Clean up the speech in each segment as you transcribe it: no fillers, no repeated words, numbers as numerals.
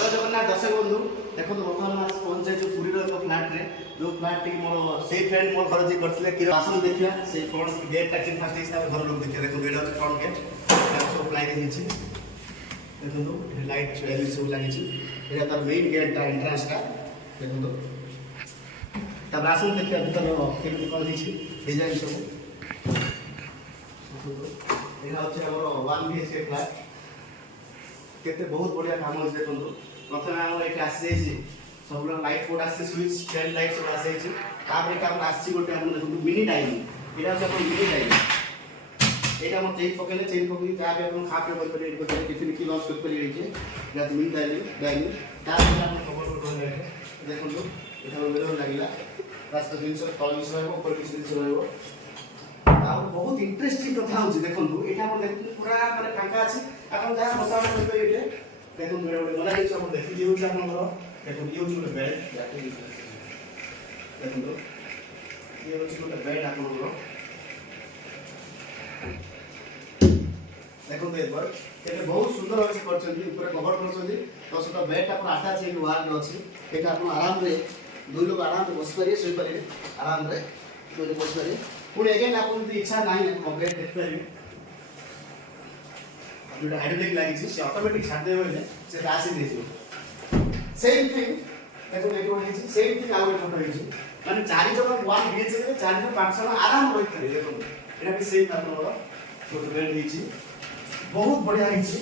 जय जगन्नाथ दर्शक बंधु देखो बर्तमान आज पहुंच जाए पुरी फ्लाट रे जो फ्लाट टी मोर से फ्रेंड मोर घर जी करथिले कि आसन देखिया से फ्रंट गेट टा फास्ट हिसाब घर लोग देखिया देखो गेट अछि फ्रंट गेट सब लाइन हिची देखो लाइट एलईडी सब लागी छि एटा तार मेन गेट टा एंट्रेंस टा देखो तब आसन देखिया भीतर केमि कर हिची डिजाइन सब एटा अछि हमर 1 बीएचके फ्लैट केते बहुत बढ़िया काम होइछ देखो प्रथमे हमर एटा आसी जाइछि सब लाइट बोर्ड आसी स्विच फैन लाइट सब आसी जाइछि तापर एटा हम आसी गोटे हम देखो मिनी डाइनिंग एटा हम मिनी डाइनिंग एटा हम चेंज पकेले ता भी हम खा पे बोल पर एटा टिफिन की लॉस कर परि रही छै या मिनी डाइनिंग तापर हम कवर कर रहे देखो एटा वेलो लागिला रास्ता दिन से तल दिस रहबो ऊपर किछ दिन रहबो बहुत इंटरेस्टिंग कथा होची देखंतु एटा हम देखु पूरा माने फांका अछि आपण जहा मसाला कर पे एटे देखु मेरे मना हिच हम देखि दिउ छ आपण घर देखु दिउ छ बेड जाके देखु दिउ छ बेड आपण घर देखु एक बार एटे बहुत सुंदर होची करछन ऊपर कवर करछन तो सटा बेड आपण अटैच हे वाल अछि एटा आपण आराम रे दुई लोग आराम से बस परिए सोई परिए आराम रे दुई लोग बस परिए पुणे अगेन आपण दी इच्छा नाही अपग्रेड देख परिए जो हाइड्रोलिक लागी से ऑटोमेटिक छाड़ देबो ने से रासी दे जो सेम थिंग देखो देखो है सेम थिंग आउट फोटो है माने चारि जन वन बीएच रे चारि जन पांच जन आराम रहि करे देखो एटा भी सेम आपन फोटो बेड हिची बहुत बढ़िया हिची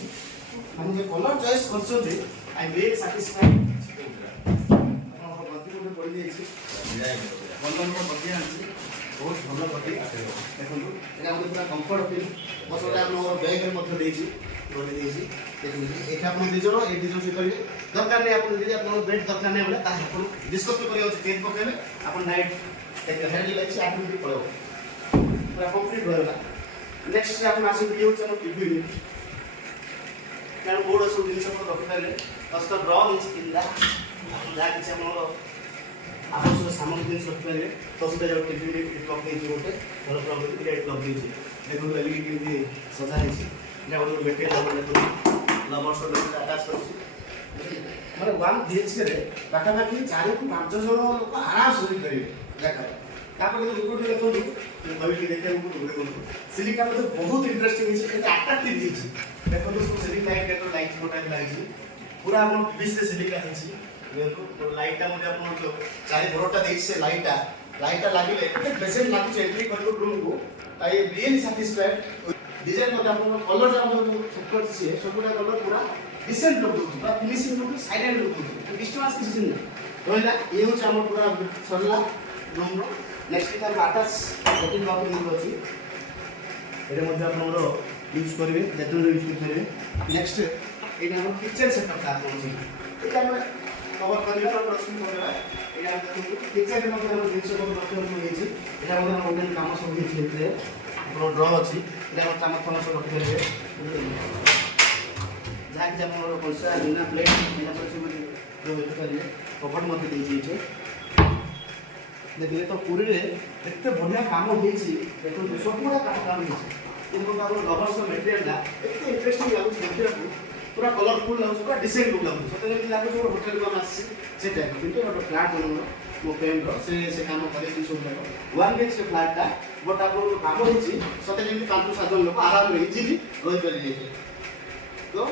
हम जे कलर चॉइस करछो दे आई वेरी सैटिस्फाइड हम गति को पड़ जाई बंधन को बढ़िया हिची बहुत भलो गति देखो एटा हम पूरा कंफर्ट फील बसोटा हम बैग रे मध्य देची रोले देची देखो एटा हम दिजो ए दिजो से करिए दरकार नै आपन दिदि आपन बेड दरकार नै बोले ता आपन डिस्कस करियो छै चेंज पकेले आपन नाइट एक हेड लाइट से आपन भी पड़ो पूरा कंप्लीट होइला नेक्स्ट आपन आसी वीडियो चलो टीवी कारण बोर्ड सब दिन सब रखि पाले दसटा ड्रॉ नीचे किंदा जा कि हमरो आवश्यक सामग्री सब पाले तो से जो टीवी रे क्लॉक दे जोटे भलो प्रॉब्लम लाइट क्लॉक दे छी देखो एलईडी टीवी सजा है छी या वो बैटरी लगे तो लवर सो अटैच कर छी माने 1 बीएचके रे बाका बाकी 4 को 5 जन लोग आराम से रही करिवे देखा तापर लोग देखो भाई देखे को सिलिका में बहुत इंटरेस्टिंग है एटा अट्रैक्टिव है देखो दोस्तों सिलिका लाइट मोटा लागी पूरा हम पीस से सिलिका है देखो लाइट टा मुझे अपन जो चारि बरोटा देख से लाइट टा लागिले एते प्रेजेंट लागु छै एंट्री करबो रूम को ताई रियली सैटिस्फाइड डिजाइन मत अपन कलर जा सब कर छै सबटा कलर पूरा डिसेंट लुक दउ पूरा फिनिशिंग लुक साइड लुक दउ डिस्टेंस किछ नहीं रहला ये हो हमर पूरा सरला रूम रो next time attach latrine bathroom अछि एरे मध्ये आपनरो यूज करिवे जेतन यूज करिवे नेक्स्ट एटा हमर किचन सेटअप का अछि एटा हम कवर करिवे और प्रश्न करबा एटा हम किचन मध्ये हम जिंस को रखियो होइछि एटा मध्ये हम ओनलाइन काम सब होइछि एते आपन ड्रॉ अछि एटा हम काम फोन सब रखि देबे जहा कि हमर पैसा बिना प्लेट बिना पैसा मध्ये जो करिवे कपट मध्ये देइ छै देखिए तो पूरी रे एते बढ़िया काम होइछि देखो सब पूरा काम होइछि इनको का रबर से मटेरियल ला एते इंटरेस्टिंग लागु देखिया पूरा कलरफुल लागु पूरा डिसेंट लुक लागु सते जेमि लागु जो होटल को आसी से टाइप किंतु एटा फ्लैट बनलो मो फ्रेंड रो से काम करे कि सब लागो 1 बीएचके फ्लैट ता बट आपन काम होइछि सते जेमि 5 7 लोग आराम रे इजीली रहि पारि जे तो